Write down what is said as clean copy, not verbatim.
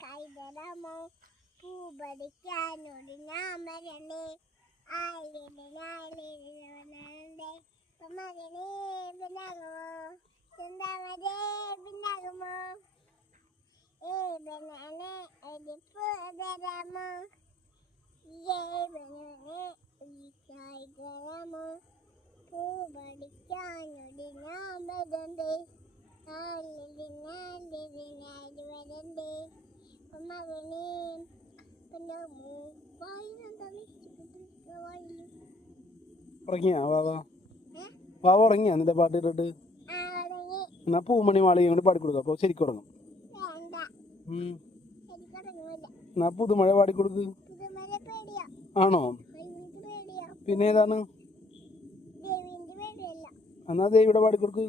കൈതരമോ പൂപടിക്കാനോട് നാമരണേ ആയിരേ മകനേ പിന്നാകുമോ ചിന്താമതേ പിന്നാകുമോ ഏബനാനെ എരിപ്പുതരമോ ഏബനെ കൈതരമോ പൂപടിക്കാനോട് നാമരണ്ടേ വരണ്ടേ മകനേ പിന്നാകുമോ ഉറങ്ങിയാ വാവ ഉറങ്ങിയാ നിന്റെ പാട്ടിട്ട് എന്നാ പൂമണി മാളിക കൊണ്ട് പാടിക്കൊടുക്ക അപ്പൊ ശരിക്കും ഉറങ്ങും. എന്നാ പുതുമഴ പാടിക്കൊടുക്ക്. ആണോ? പിന്നെ ഏതാണ്? എന്നാ ദേവിയുടെ പാടിക്കൊടുക്ക്.